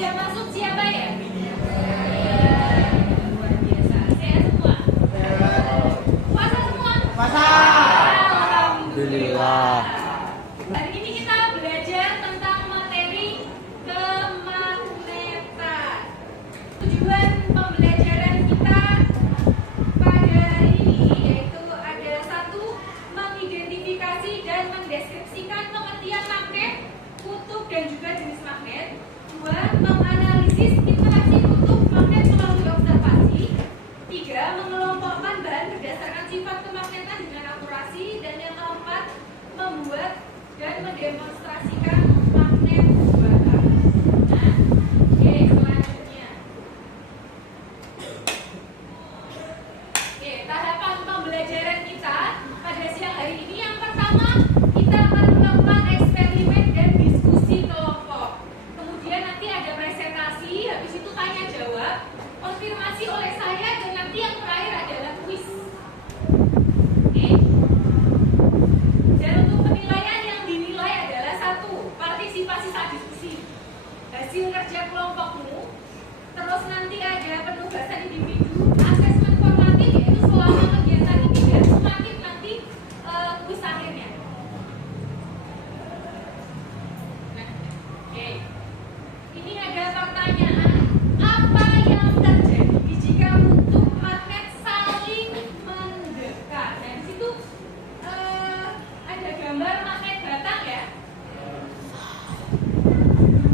tidak masuk siapa ya? Luar biasa. Sehat semua? Puasa semua? Puasa. Alhamdulillah. Hari ini kita belajar tentang materi kemagnetan. Tujuan pembelajaran kita pada hari ini yaitu ada satu, mengidentifikasi dan mendeskripsikan pengertian magnet, kutub dan juga jenis magnet. Dua, menganalisis interaksi kutub magnet melalui observasi. Tiga, mengelompokkan bahan berdasarkan sifat kemagnetan dengan akurasi. Dan yang keempat, membuat dan mendemonstrasikan magnet buatan. Nah, oke, selanjutnya. Oke, tahapan pembelajaran kita pada siang hari ini yang pertama, kita akan melakukan eksperimen dan diskusi kelompok. Kemudian nanti ada presentasi, habis itu tanya jawab, konfirmasi oleh saya, dan nanti yang terakhir adalah kuis. Oke. Dan untuk penilaian yang dinilai adalah satu, partisipasi saat diskusi, hasil kerja kelompokmu, terus nanti ada penugasan individu, asesmen formatif yaitu selama kegiatan ini, dan sumatif nanti kuis akhirnya. Nah, oke. Ini ada pertanyaan, apa yang terjadi jika kutub magnet saling mendekat? Nah, di situ ada gambar magnet batang ya.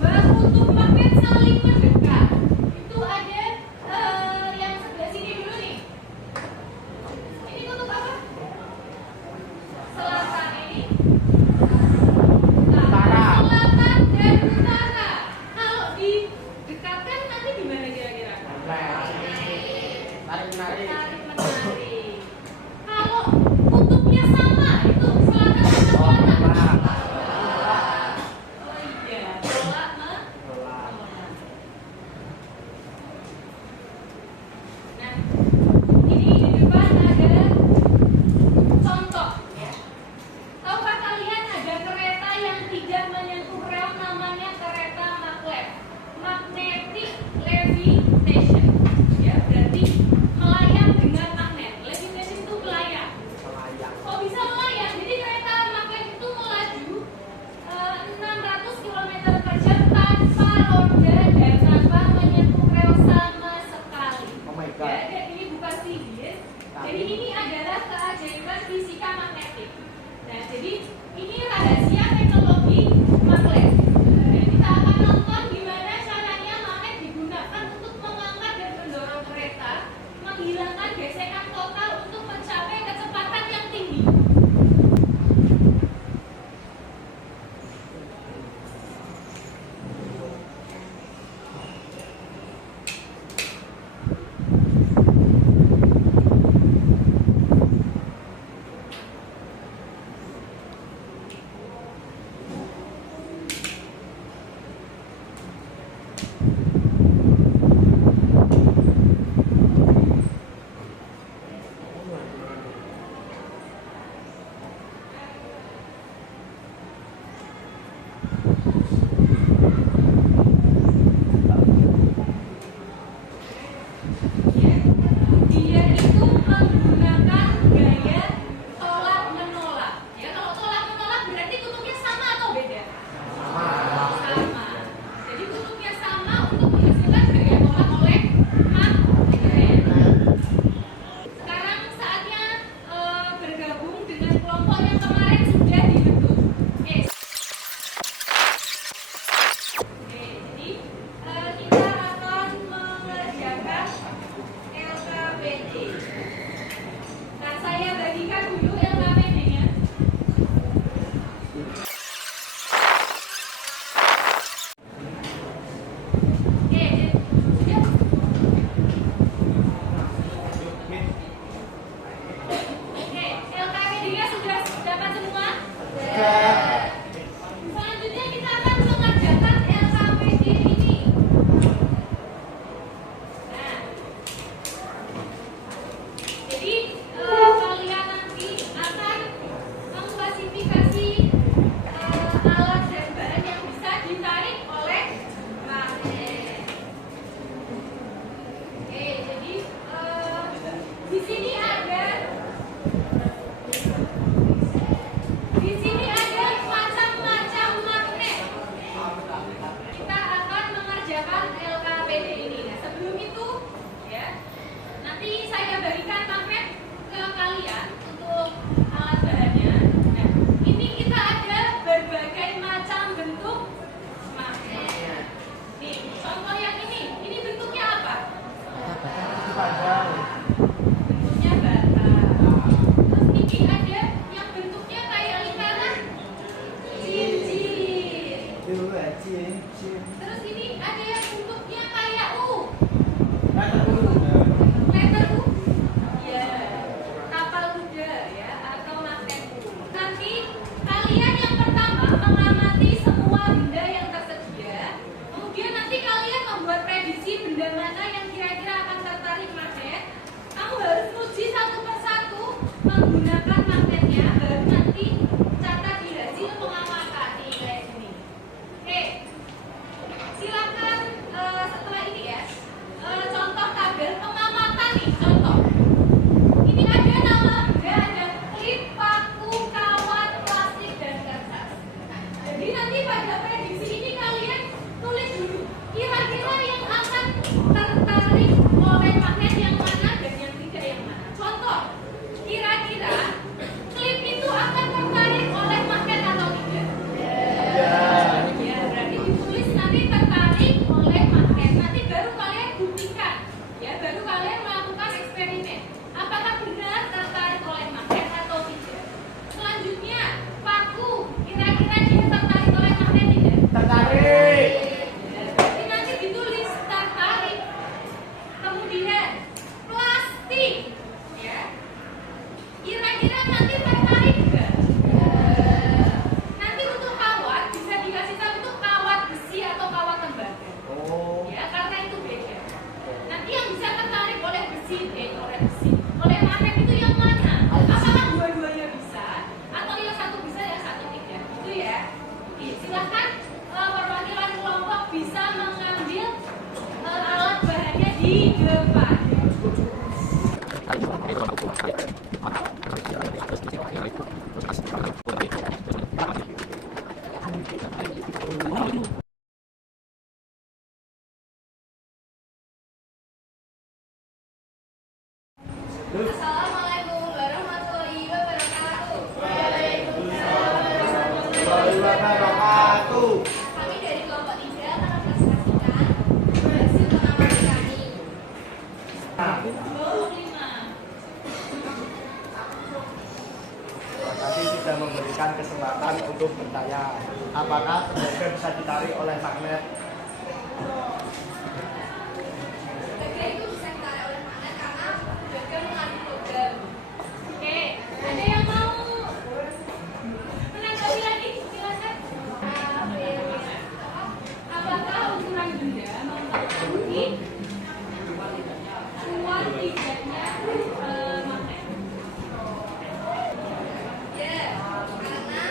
Dua kutub magnet saling mendekat. Itu ada yang sebelah sini dulu nih. Ini kutub apa? Selatan ini. Utara. Selatan dan utara. Kalau didekatkan nanti gimana kira-kira? Tarik menarik. Tarik menarik. Kalau kutubnya sama, itu selatan sama selatan. Oh iya, tolak menolak. Nah, ini di depan ada contoh ya. Tahukah kalian ada kereta yang tidak menyentuh rel namanya kereta maglev, magnetic levitation. Ya, berarti melayang dengan magnet. Levitation itu melayang. Kok bisa melayang? Jadi kereta magnet itu melaju 600 km per jam tanpa roda dan tanpa menyentuh rel sama sekali. Oh my Ya, god. dan ini bukan sihir. Jadi ini adalah keajaiban fisika magnetik. Nah, jadi ini rahasia teknologi magnet. Dan kita akan nonton gimana caranya magnet digunakan untuk mengangkat dan mendorong kereta, menghilangkan gesekan total untuk mencapai kecepatan yang tinggi. Ya, dia itu menggunakan gaya tolak menolak. Ya, kalau tolak menolak berarti kutubnya sama atau beda? Sama. Jadi kutubnya sama untuk mengerjakan LKPD ini. Nah, sebelum itu ya, nanti saya berikan magnet ke kalian untuk alat bahannya. Nah, ini kita ada berbagai macam bentuk magnet. Nih, contoh yang ini bentuknya apa? Bentuknya bata. Terus ini ada yang bentuknya kayak lingkaran cincin. Terus ini ada yang bentuknya kayak U. Letter U. Ya, kapal kuda ya, atau magnet U. Nanti kalian yang pertama mengamati semua benda yang tersedia. Kemudian nanti kalian membuat prediksi benda mana yang kira-kira akan tertarik magnet. Kamu harus uji satu persatu menggunakan magnetnya, baru nanti catat di hasil pengamatan nih kayak gini. Oke, silakan setelah ini ya. Contoh tabel pengamatan nih, contoh. Ini ada nama benda, ada klip, paku, kawat, plastik, dan kertas. Jadi nanti pada prediksi ini kalian tulis dulu kira-kira yang akan tertarik oleh magnet yang mana dan yang tidak yang mana. Contoh, kira-kira klip itu akan tertarik oleh magnet atau tidak? Ya, berarti ditulis nanti tertarik oleh magnet. Nanti baru kalian buktikan, ya, baru kalian melakukan eksperimen. Apakah benar tertarik oleh magnet atau tidak? Selanjutnya, paku, kira-kira dia tertarik oleh magnet tidak? Tertarik. Berarti nanti ditulis tertarik. Kemudian plastik, ya. Kira-kira nanti tertarik enggak? Nanti untuk kawat bisa dikasih tahu itu kawat besi atau kawat tembaga. Oh. Ya, karena itu beda. Nanti yang bisa tertarik oleh besi, oleh magnet itu yang mana? Apakah dua-duanya bisa? Atau yang satu bisa, yang satu tidak? Itu ya. Oke, silakan perwakilan kelompok bisa mengambil alat bahannya di depan. Assalamualaikum warahmatullahi wabarakatuh. Wabarakatuh. Kami dari kelompok 3 akan mempresentasikan hasil pengamatan kami. 25. Tadi sudah memberikan kesempatan untuk bertanya apakah benda bisa ditarik oleh magnet. Benda itu bisa ditarik oleh magnet karena benda mengandung logam. Oke, ada yang mau menanggapi lagi? Silakan. Apakah ukuran benda mempengaruhi kuat tidaknya magnet? Ya, karena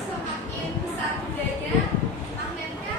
semakin besar bendanya, magnetnya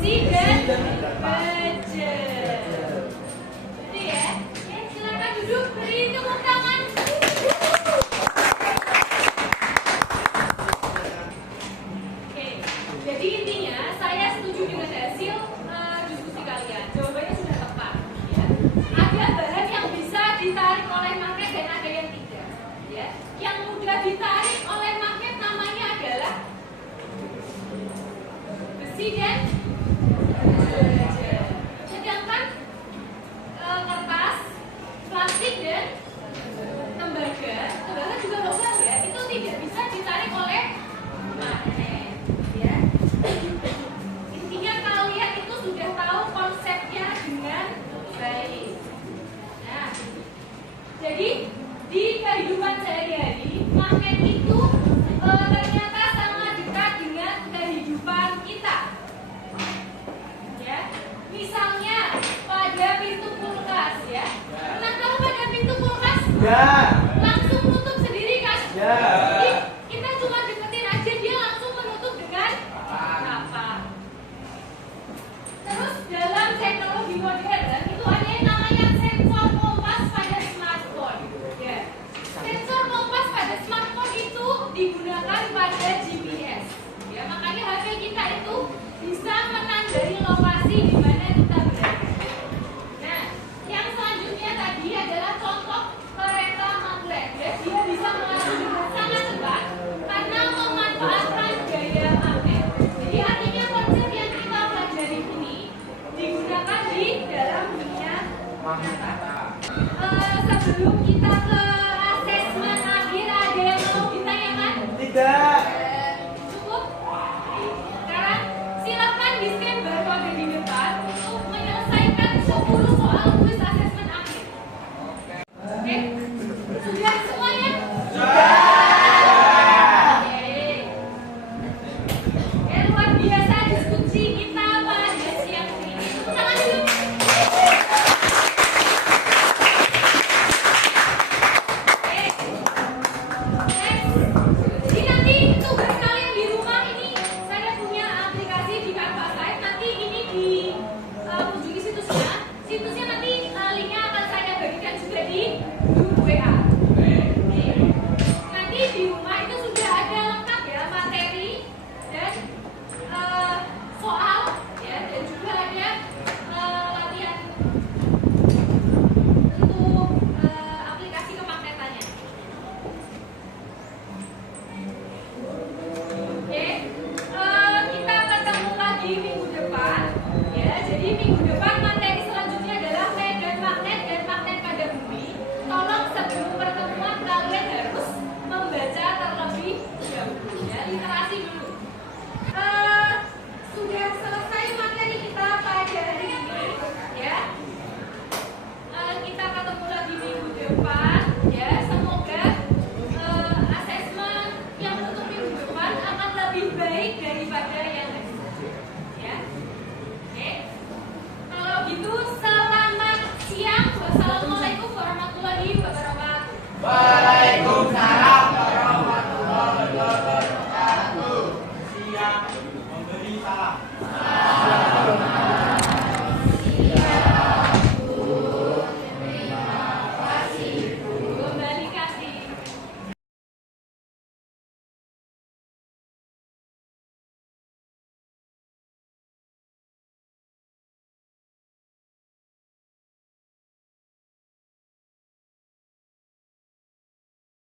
besi dan baja. Itu ya. Ya, silakan duduk, beri tepuk tangan. Oke, jadi intinya saya setuju dengan hasil diskusi kalian. Jawabannya sudah tepat. Ya. Ada bahan yang bisa ditarik oleh magnet dan ada yang tidak. Ya. Yang mudah ditarik oleh magnet namanya adalah besi dan baja. Sedangkan kertas, plastik dan tembaga juga logam ya, itu tidak bisa ditarik oleh magnet. Ya. Intinya kalian itu sudah tahu konsepnya dengan baik. Nah, jadi di kehidupan sehari-hari magnet itu ternyata sangat dekat dengan kehidupan kita. Ya, misalnya pada pintu kulkas ya. Pernah tahu pada pintu kulkas? Ya. Langsung tutup sendiri kan? Ya. Jadi kita cuma deketin aja dia langsung menutup dengan kapak. Terus dalam teknologi modern itu ada yang namanya sensor kompas pada smartphone. Ya. Sensor kompas pada smartphone itu digunakan pada GPS. Ya, makanya HP kita itu bisa menandai lokasi di mana kita berada. Nah, yang selanjutnya tadi adalah contoh kereta magnet. Ya, dia bisa melaju dengan sangat cepat karena memanfaatkan gaya magnet. Jadi artinya konsep yang kita pelajari ini digunakan di dalam dunia nyata. Sebelum kita ke asesmen akhir, ada yang mau ditanyakan? Tidak. Cukup? Sekarang silakan di-scan barcode di depan untuk menyelesaikan 10 soal kuis asesmen akhir. Oke? Sudah semuanya? Oke. Ya, luar biasa diskusi kita pada siang ini. Tepuk tangan dulu. Oke. Next. Jadi nanti tugas kalian di rumah ini saya punya aplikasi di Canva Site. Nanti ini di kunjungi situsnya. Situsnya nanti linknya akan saya bagikan juga di grup WA. Oke. Nanti di rumah itu sudah ada lengkap ya materi dan soal ya, dan juga ada latihan untuk aplikasi kemagnetannya. Oke, kita ketemu lagi minggu depan. Ya, jadi minggu depan materi selanjutnya adalah medan magnet dan magnet pada bumi. Tolong sebelum pertemuan kalian harus membaca terlebih dahulu. Ya, literasi dulu. Sudah selesai materi kita pada hari ini. Ya, kita ketemu lagi minggu depan.